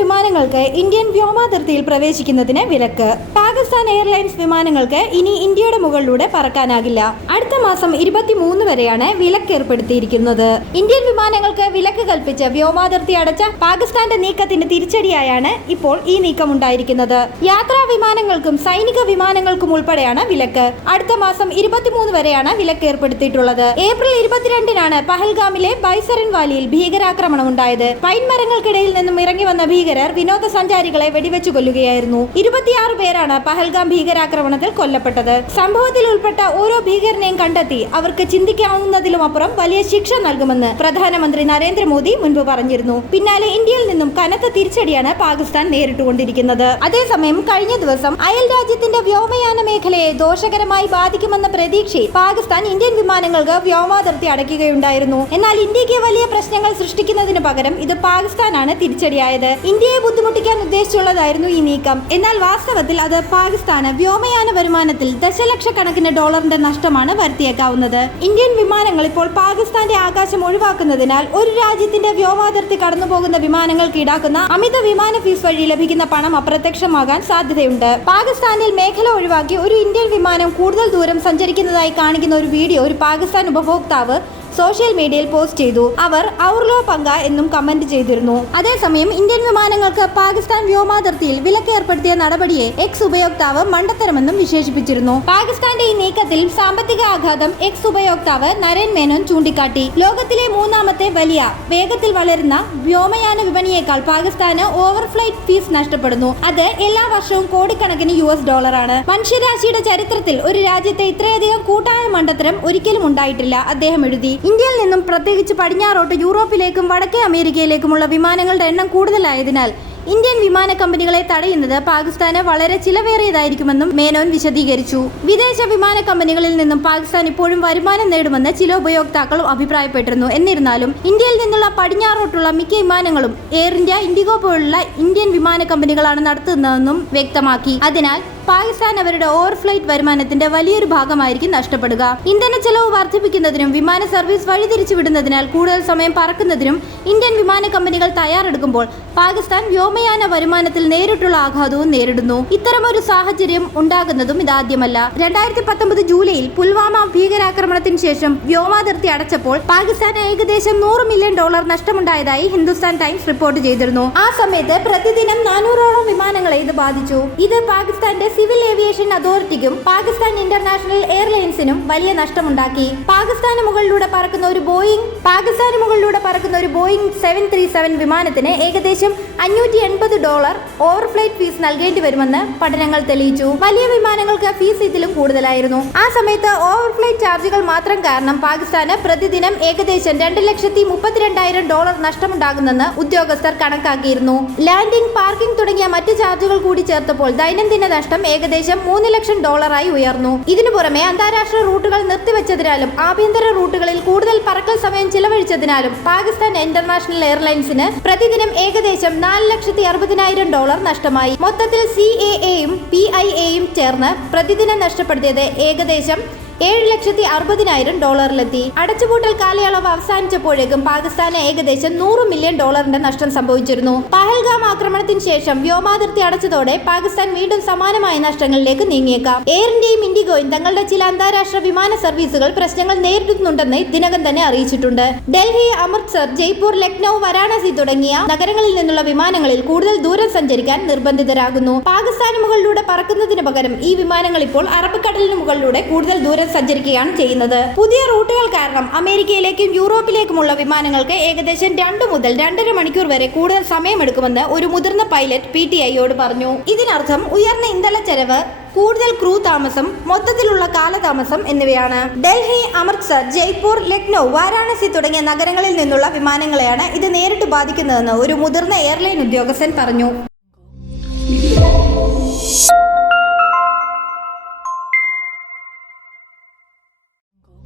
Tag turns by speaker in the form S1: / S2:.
S1: വിമാനങ്ങൾക്ക് ഇന്ത്യൻ വ്യോമാതിർത്തിയിൽ പ്രവേശിക്കുന്നതിന് വിലക്ക്. പാകിസ്ഥാൻ എയർലൈൻസ് വിമാനങ്ങൾക്ക് ഇനി ഇന്ത്യയുടെ മുകളിലൂടെ പറക്കാനാകില്ല. അടുത്ത മാസം ഇരുപത്തിമൂന്ന് വരെയാണ് വിലക്ക് ഏർപ്പെടുത്തിയിരിക്കുന്നത്. ഇന്ത്യൻ വിമാനങ്ങൾക്ക് വിലക്ക് കൽപ്പിച്ച് വ്യോമാതിർത്തി അടച്ച പാകിസ്ഥാന്റെ നീക്കത്തിന് തിരിച്ചടിയായാണ് ഇപ്പോൾ ഈ നീക്കം ഉണ്ടായിരിക്കുന്നത് യാത്രാ വിമാനങ്ങൾക്കും സൈനിക വിമാനങ്ങൾക്കും ഉൾപ്പെടെയാണ് വിലക്ക്. അടുത്ത മാസം ഇരുപത്തിമൂന്ന് വരെയാണ് വിലക്ക് ഏർപ്പെടുത്തിയിട്ടുള്ളത്. ഏപ്രിൽ ഇരുപത്തിരണ്ടിനാണ് പഹൽഗാമിലെ ബൈസറിൻ വാലിയിൽ ഭീകരാക്രമണം ഉണ്ടായത്. പൈൻ മരങ്ങൾക്കിടയിൽ നിന്നും ഇറങ്ങി വന്ന ഭീകരർ വിനോദസഞ്ചാരികളെ വെടിവെച്ചു കൊല്ലുകയായിരുന്നു. ഇരുപത്തിയാറ് പേരാണ് പഹൽഗാം ഭീകരാക്രമണത്തിൽ കൊല്ലപ്പെട്ടത്. സംഭവത്തിൽ ഉൾപ്പെട്ട ഓരോ ഭീകരനെയും കണ്ടെത്തി അവർക്ക് ചിന്തിക്കാവുന്നതിലും അപ്പുറം വലിയ ശിക്ഷ നൽകുമെന്ന് പ്രധാനമന്ത്രി നരേന്ദ്രമോദി മുൻപ് പറഞ്ഞിരുന്നു. പിന്നാലെ ഇന്ത്യയിൽ നിന്നും കനത്ത തിരിച്ചടിയാണ് പാകിസ്ഥാൻ നേരിട്ടുകൊണ്ടിരിക്കുന്നത്. അതേസമയം കഴിഞ്ഞ ദിവസം അയൽ രാജ്യത്തിന്റെ വ്യോമയാന മേഖലയെ ദോഷകരമായി ബാധിക്കുമെന്ന പ്രതീക്ഷയിൽ പാകിസ്ഥാൻ ഇന്ത്യൻ വിമാനങ്ങൾക്ക് വ്യോമാതിർത്തി അടയ്ക്കുകയുണ്ടായിരുന്നു. എന്നാൽ ഇന്ത്യയ്ക്ക് വലിയ പ്രശ്നങ്ങൾ സൃഷ്ടിക്കുന്നതിന് പകരം ഇത് പാകിസ്ഥാനാണ് തിരിച്ചടിയായത്. ഇന്ത്യയെ ബുദ്ധിമുട്ടിക്കാൻ ഉദ്ദേശിച്ചുള്ളതായിരുന്നു ഈ നീക്കം. എന്നാൽ വാസ്തവത്തിൽ അത് പാകിസ്ഥാന് വ്യോമയാന വരുമാനത്തിൽ ദശലക്ഷക്കണക്കിന് ഡോളറിന്റെ നഷ്ടമാണ് വരുത്തിയേക്കാവുന്നത്. ഇന്ത്യൻ വിമാനങ്ങൾ ഇപ്പോൾ പാകിസ്ഥാന്റെ ആകാശം ഒഴിവാക്കുന്നതിനാൽ ഒരു രാജ്യത്തിന്റെ വ്യോമാതിർത്തി കടന്നുപോകുന്ന വിമാനങ്ങൾക്ക് ഈടാക്കുന്ന അമിത വിമാന ഫീസ് വഴി ലഭിക്കുന്ന പണം അപ്രത്യക്ഷമാകാൻ സാധ്യതയുണ്ട്. പാകിസ്ഥാനിൽ മേഖല ഒഴിവാക്കി ഒരു ഇന്ത്യൻ വിമാനം കൂടുതൽ ദൂരം സഞ്ചരിക്കുന്നതായി കാണിക്കുന്ന ഒരു വീഡിയോ ഒരു പാകിസ്ഥാൻ ഉപഭോക്താവ് സോഷ്യൽ മീഡിയയിൽ പോസ്റ്റ് ചെയ്തു. അവർ ഔർലോ പങ്ക എന്നും കമന്റ് ചെയ്തിരുന്നു. അതേസമയം ഇന്ത്യൻ വിമാനങ്ങൾക്ക് പാകിസ്ഥാൻ വ്യോമാതിർത്തിയിൽ വിലക്ക് ഏർപ്പെടുത്തിയ നടപടിയെ എക്സ് ഉപയോക്താവ് മണ്ടത്തരമെന്നും വിശേഷിപ്പിച്ചിരുന്നു. പാകിസ്ഥാന്റെ ഈ നീക്കത്തിൽ സാമ്പത്തിക ആഘാതം എക്സ് ഉപയോക്താവ് നരേൻ മേനോൻ ചൂണ്ടിക്കാട്ടി. ലോകത്തിലെ മൂന്നാമത്തെ വലിയ വേഗത്തിൽ വളരുന്ന വ്യോമയാന വിപണിയേക്കാൾ പാകിസ്ഥാന് ഓവർഫ്ലൈറ്റ് ഫീസ് നഷ്ടപ്പെടുന്നു. അത് എല്ലാ വർഷവും കോടിക്കണക്കിന് യു എസ് ഡോളറാണ് മനുഷ്യരാശിയുടെ ചരിത്രത്തിൽ ഒരു രാജ്യത്തെ ഇത്രയധികം കൂട്ടായ മണ്ടത്തരം ഒരിക്കലും ഉണ്ടായിട്ടില്ല അദ്ദേഹം എഴുതി. ഇന്ത്യയിൽ നിന്നും പ്രത്യേകിച്ച് പടിഞ്ഞാറോട്ട് യൂറോപ്പിലേക്കും വടക്കേ അമേരിക്കയിലേക്കുമുള്ള വിമാനങ്ങളുടെ എണ്ണം കൂടുതലായതിനാൽ ഇന്ത്യൻ വിമാന കമ്പനികളെ തടയുന്നത് പാകിസ്ഥാന് വളരെ ചിലവേറിയതായിരിക്കുമെന്നും മേനോൻ വിശദീകരിച്ചു. വിദേശ വിമാന കമ്പനികളിൽ നിന്നും പാകിസ്ഥാൻ ഇപ്പോഴും വരുമാനം നേടുമെന്ന് ചില ഉപയോക്താക്കളും അഭിപ്രായപ്പെട്ടിരുന്നു. എന്നിരുന്നാലും ഇന്ത്യയിൽ നിന്നുള്ള പടിഞ്ഞാറോട്ടുള്ള മിക്ക വിമാനങ്ങളും എയർ ഇന്ത്യ ഇൻഡിഗോ പോലുള്ള ഇന്ത്യൻ വിമാന കമ്പനികളാണ് നടത്തുന്നതെന്നും വ്യക്തമാക്കി. അതിനാൽ പാകിസ്ഥാൻ അവരുടെ ഓവർ ഫ്ലൈറ്റ് വരുമാനത്തിന്റെ വലിയൊരു ഭാഗമായിരിക്കും നഷ്ടപ്പെടുക. ഇന്ധന ചെലവ് വർദ്ധിപ്പിക്കുന്നതിനും വിമാന സർവീസ് വഴിതിരിച്ചു വിടുന്നതിനാൽ കൂടുതൽ സമയം പറക്കുന്നതിനും ഇന്ത്യൻ വിമാന കമ്പനികൾ തയ്യാറെടുക്കുമ്പോൾ പാകിസ്ഥാൻ വ്യോമയാന വരുമാനത്തിൽ നേരിട്ടുള്ള ആഘാതവും നേരിടുന്നു. ഇത്തരമൊരു സാഹചര്യം ഉണ്ടാകുന്നതും ഇതാദ്യമല്ല. രണ്ടായിരത്തി പത്തൊമ്പത് ജൂലൈയിൽ പുൽവാമ ഭീകരാക്രമണത്തിന് ശേഷം വ്യോമാതിർത്തി അടച്ചപ്പോൾ പാകിസ്ഥാന് ഏകദേശം നൂറ് മില്യൺ ഡോളർ നഷ്ടമുണ്ടായതായി ഹിന്ദുസ്ഥാൻ ടൈംസ് റിപ്പോർട്ട് ചെയ്തിരുന്നു. ആ സമയത്ത് പ്രതിദിനം നാനൂറോളം വിമാനങ്ങളെ ഇത് ബാധിച്ചു. ഇത് പാകിസ്ഥാന്റെ സിവിൽ ഏവിയേഷൻ അതോറിറ്റിക്കും പാകിസ്ഥാൻ ഇന്റർനാഷണൽ എയർലൈൻസിനും വലിയ നഷ്ടമുണ്ടാക്കി. പാകിസ്ഥാന് മുകളിലൂടെ പറക്കുന്ന ഒരു ബോയിങ് പാകിസ്ഥാന് മുകളിലൂടെ പറക്കുന്ന ഒരു ബോയിങ് സെവൻ ത്രീ സെവൻ വിമാനത്തിന് ഏകദേശം അഞ്ഞൂറ്റി എൺപത് ഡോളർ ഓവർഫ്ലൈറ്റ് ഫീസ് നൽകേണ്ടി വരുമെന്ന് പഠനങ്ങൾ തെളിയിച്ചു. വലിയ വിമാനങ്ങൾക്ക് ഫീസ് ഇതിലും കൂടുതലായിരുന്നു. ആ സമയത്ത് ഓവർഫ്ലൈറ്റ് ചാർജുകൾ മാത്രം കാരണം പാകിസ്ഥാന് പ്രതിദിനം ഏകദേശം രണ്ട് ലക്ഷത്തി മുപ്പത്തിരണ്ടായിരം ഡോളർ നഷ്ടമുണ്ടാകുന്നെന്ന് ഉദ്യോഗസ്ഥർ കണക്കാക്കിയിരുന്നു. ലാൻഡിംഗ് പാർക്കിംഗ് തുടങ്ങിയ മറ്റ് ചാർജുകൾ കൂടി ചേർത്തപ്പോൾ ദൈനംദിന നഷ്ടം ഏകദേശം മൂന്ന് ലക്ഷം ഡോളറായി ഉയർന്നു. ഇതിനു പുറമെ അന്താരാഷ്ട്ര റൂട്ടുകൾ നിർത്തിവെച്ചതിനാലും ആഭ്യന്തര റൂട്ടുകളിൽ കൂടുതൽ പറക്കൽ സമയം ചിലവഴിച്ചതിനാലും പാകിസ്ഥാൻ ഇന്റർനാഷണൽ എയർലൈൻസിന് പ്രതിദിനം ഏകദേശം നാല് ലക്ഷത്തി അറുപതിനായിരം ഡോളർ നഷ്ടമായി. മൊത്തത്തിൽ സി എ എയും പി ഐ എയും ചേർന്ന് പ്രതിദിനം നഷ്ടപ്പെടുത്തിയത് ഏകദേശം ഏഴ് ലക്ഷത്തി അറുപതിനായിരം ഡോളറിലെത്തി. അടച്ചുപൂട്ടൽ കാലയളവ് അവസാനിച്ചപ്പോഴേക്കും പാകിസ്ഥാന് ഏകദേശം നൂറ് മില്യൺ ഡോളറിന്റെ നഷ്ടം സംഭവിച്ചിരുന്നു. പഹൽഗാം ആക്രമണത്തിന് ശേഷം വ്യോമാതിർത്തി അടച്ചതോടെ പാകിസ്ഥാൻ വീണ്ടും സമാനമായ നഷ്ടങ്ങളിലേക്ക് നീങ്ങിയേക്കാം. എയർ ഇന്ത്യയും ഇൻഡിഗോയും തങ്ങളുടെ ചില അന്താരാഷ്ട്ര വിമാന സർവീസുകൾ പ്രശ്നങ്ങൾ നേരിടുന്നുണ്ടെന്ന് ഇതിനകം തന്നെ അറിയിച്ചിട്ടുണ്ട്. ഡൽഹി അമൃത്സർ ജയ്പൂർ ലക്നൌ വാരാണസി തുടങ്ങിയ നഗരങ്ങളിൽ നിന്നുള്ള വിമാനങ്ങളിൽ കൂടുതൽ ദൂരം സഞ്ചരിക്കാൻ നിർബന്ധിതരാകുന്നു. പാകിസ്ഥാന് മുകളിലൂടെ പറക്കുന്നതിന് പകരം ഈ വിമാനങ്ങൾ ഇപ്പോൾ അറബിക്കടലിന് മുകളിലൂടെ കൂടുതൽ ദൂരം സഞ്ചരിക്കുകയാണ് ചെയ്യുന്നത്. പുതിയ റൂട്ടുകൾ കാരണം അമേരിക്കയിലേക്കും യൂറോപ്പിലേക്കുമുള്ള വിമാനങ്ങൾക്ക് ഏകദേശം രണ്ടു മുതൽ രണ്ടര മണിക്കൂർ വരെ കൂടുതൽ സമയമെടുക്കുമെന്ന് ഒരു മുതിർന്ന പൈലറ്റ് പി ടി ഐയോട് പറഞ്ഞു. ഇതിനർത്ഥം ഉയർന്ന ഇന്ധന ചെലവ് കൂടുതൽ ക്രൂ താമസം മൊത്തത്തിലുള്ള കാലതാമസം എന്നിവയാണ്. ഡൽഹി അമൃത്സർ ജയ്പൂർ ലക്നൗ വാരാണസി തുടങ്ങിയ നഗരങ്ങളിൽ നിന്നുള്ള വിമാനങ്ങളെയാണ് ഇത് നേരിട്ട് ബാധിക്കുന്നതെന്ന് ഒരു മുതിർന്ന എയർലൈൻ ഉദ്യോഗസ്ഥൻ പറഞ്ഞു.